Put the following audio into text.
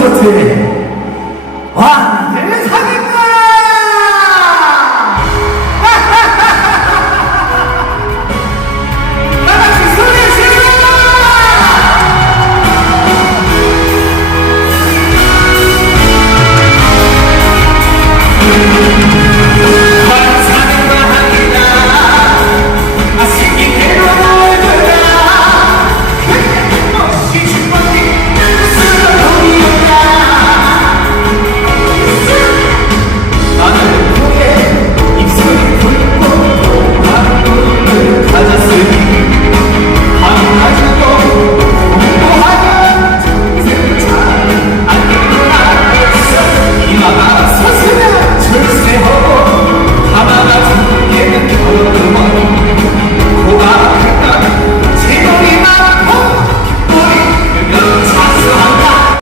콘서트에 와 세상에